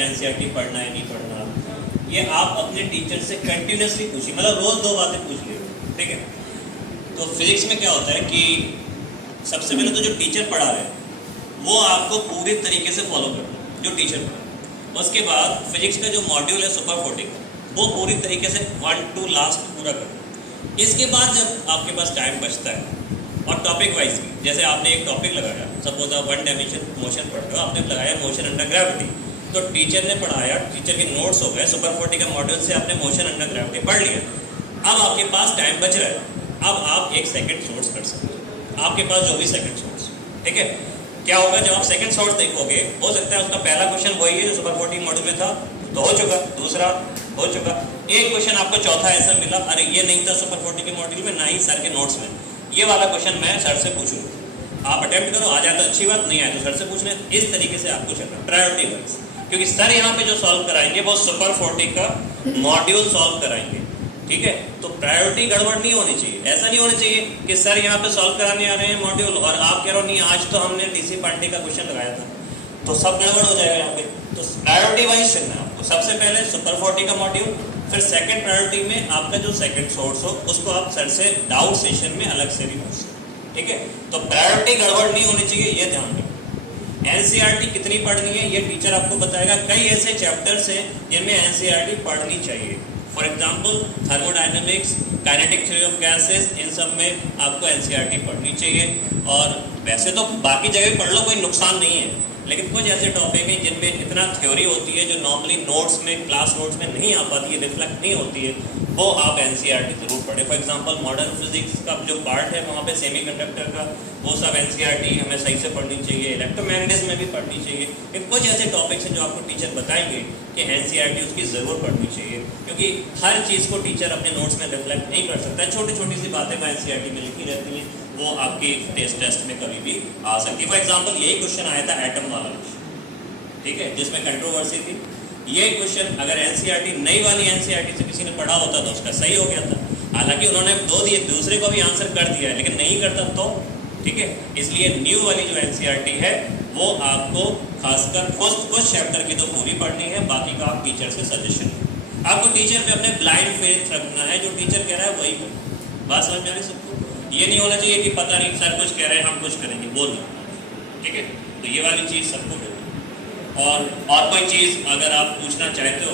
NCERT पढ़ना है नहीं पढ़ना, ये आप अपने टीचर से कंटिन्यूसली पूछिए, मतलब रोज 2 बातें पूछ लीजिए, ठीक है। तो फिजिक्स में क्या होता है कि सबसे पहले तो जो टीचर पढ़ा रहे हैं वो आपको पूरी तरीके से फॉलो करना है, जो टीचर पढ़ा। उसके बाद फिजिक्स का जो मॉड्यूल है सुपर 40 वो पूरी तरीके से 1 to लास्ट पूरा करना। इसके बाद जब आपके पास टाइम बचता है और टॉपिक वाइज भी, जैसे आपने एक टॉपिक लगाया, सपोज आप 1 डायमेंशन मोशन पढ़ रहे हो, आपने लगाया मोशन अंडर ग्रेविटी, तो टीचर ने पढ़ाया, टीचर के नोट्स हो गए, सुपर 40 का मॉड्यूल से आपने मोशन अंडर ग्रेविटी पढ़ लिया। अब आपके पास टाइम बच रहा है, अब आप एक सेकंड सोर्स कर सकते हो, आपके पास जो भी सेकंड सोर्स, ठीक है। क्या होगा जब आप सेकंड सोर्स देखोगे, हो सकता है उसका पहला क्वेश्चन वही है जो सुपर 40 मॉड्यूल में था, तो हो चुका, दूसरा हो चुका, एक क्वेश्चन आपको चौथा ऐसा मिला, अरे ये नहीं था सुपर 40 के मॉड्यूल में, ना ही सर के नोट्स में, ये वाला क्वेश्चन मैं सर से पूछूंगा। आप अटेम्प्ट करो, आ जाता अच्छी बात, नहीं आए तो सर से पूछना। इस तरीके से आपको चलना प्रायोरिटी वाइज, क्योंकि सर यहाँ पे जो सॉल्व कराएंगे वो सुपर 40 का मॉड्यूल सॉल्व कराएंगे, ठीक है। तो प्रायोरिटी गड़बड़ नहीं होनी चाहिए, ऐसा नहीं होना चाहिए कि सर यहाँ पे सॉल्व कराने आ रहे हैं मॉड्यूल और आप कह रहे हो नहीं आज तो हमने डीसी पांडे का क्वेश्चन लगाया था, तो सब गड़बड़ हो जाएगा यहाँ पे। तो प्रायोरिटी वाइज चलना है आपको, सबसे पहले सुपर 40 का मॉड्यूल, फिर सेकंड प्रायोरिटी में आपका जो सेकंड सोर्स हो उसको आप सर से डाउट सेशन में अलग से भी पूछ सकते, ठीक है। तो प्रायोरिटी गड़बड़ नहीं होनी चाहिए, ये ध्यान रखो। एनसीईआरटी कितनी पढ़नी है ये टीचर आपको बताएगा। कई ऐसे चैप्टर्स हैं जिनमें एनसीईआरटी पढ़नी चाहिए, for example thermodynamics, kinetic theory of gases, इन सब में आपको एनसीईआरटी पढ़नी चाहिए। और वैसे तो बाकी जगह पढ़ लो, कोई नुकसान नहीं है, लेकिन कुछ ऐसे टॉपिक हैं जिनमें इतना थ्योरी होती है जो नॉर्मली नोट्स में, क्लास नोट्स में नहीं आ पाती है, रिफ्लेक्ट नहीं होती है, वो आप एनसीईआरटी जरूर पढ़ें। फॉर एग्जांपल मॉडर्न फिजिक्स का जो पार्ट है वहाँ पे सेमीकंडक्टर का, वो सब एनसीईआरटी हमें सही से पढ़नी चाहिए, इलेक्ट्रोमैग्नेटिज्म में भी पढ़नी चाहिए। कुछ ऐसे टॉपिक्स हैं जो आपको टीचर बताएंगे कि एनसीईआरटी उसकी ज़रूर पढ़नी चाहिए, क्योंकि हर चीज़ को टीचर अपने नोट्स में रिफ्लेक्ट नहीं कर सकता। छोटी छोटी सी बातें एनसीईआरटी में लिखी रहती हैं, वो आपकी टेस्ट में कभी भी आ सकती है। फॉर एग्जाम्पल यही क्वेश्चन आया था एटम वाला, ठीक है, जिसमें कंट्रोवर्सी थी। ये क्वेश्चन अगर एनसीईआरटी नई वाली एनसीईआरटी से किसी ने पढ़ा होता तो उसका सही हो गया था, हालांकि उन्होंने 2 दिए, दूसरे को भी आंसर कर दिया है, लेकिन नहीं करता तो, ठीक है। इसलिए न्यू वाली जो एनसीईआरटी है वो आपको खासकर फर्स्ट चैप्टर की तो पूरी पढ़नी है, बाकी का आप टीचर से सजेशन, आपको टीचर पे अपने ब्लाइंड फेथ रखना है, जो टीचर कह रहा है वही करना। बात समझ में आ रही सबको? ये नहीं होना चाहिए कि पता नहीं सर कुछ कह रहे हैं हम कुछ करेंगे, वो नहीं, ठीक है। तो ये वाली चीज़ सबको करनी। और कोई चीज़ अगर आप पूछना चाहते हो